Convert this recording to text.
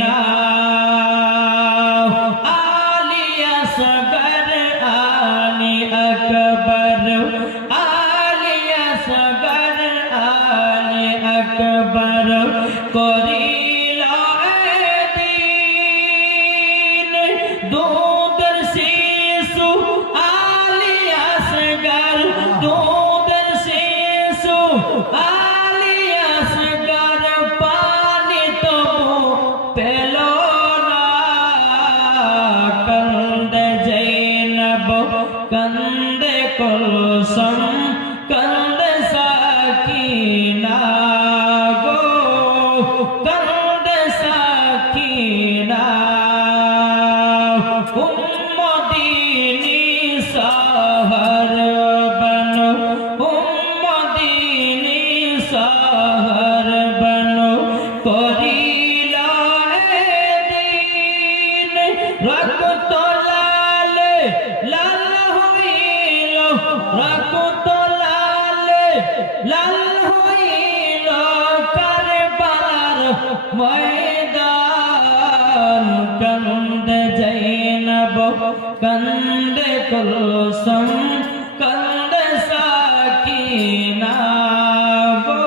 সাকিনা আলিয়া সগর আনি আকবর আলিয়া সগর আনি আকবর করিল দিন দুধর শিশু আলিয়া সগর দুধর শিশু আলিয়া সগর পানি তো পেল না কান্দে জৈনব কান্দে কুলসুম কান্দে সাকিনা গো কান্দে সাকিনা উম্মদিনী শহর বনো উম্মদিনী শহর বনো করিল দিন রক্ত লাল লাল হইল রক্ত লাল লাল হইল কারবালার ময়দান কান্দে জৈনব কান্দে কুলসুম কান্দে সাকিনা গো